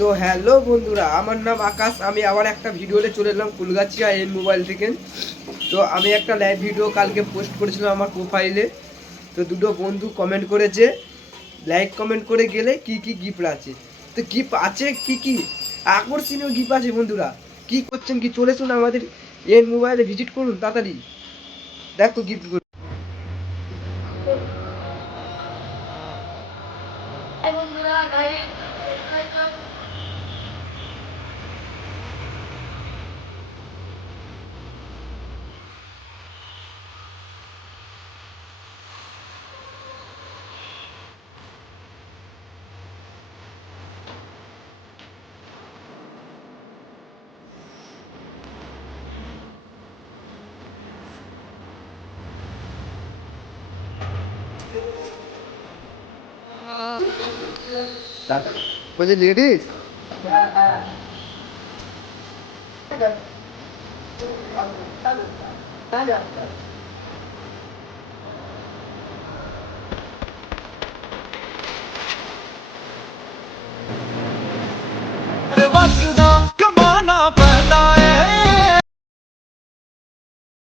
তো হ্যালো বন্ধুরা, আমার নাম আকাশ। আমি আবার একটা ভিডিওতে চলে এলাম কুলগাছিয়া এন মোবাইল থেকে। তো আমি একটা লাইভ ভিডিও কালকে পোস্ট করেছিলাম আমার প্রোফাইলে। তো দুটো বন্ধু কমেন্ট করেছে, লাইক কমেন্ট করে গেলে কি কি গিফট আছে। তো গিফট আছে কি কি আকর্ষণীয় গিফট আছে বন্ধুরা। কি করছেন, কি চলে শুন আমাদের এন মোবাইলে ভিজিট করুন তাড়াতাড়ি, দেখো গিফট। বলছি লেডিস वसदा कमाना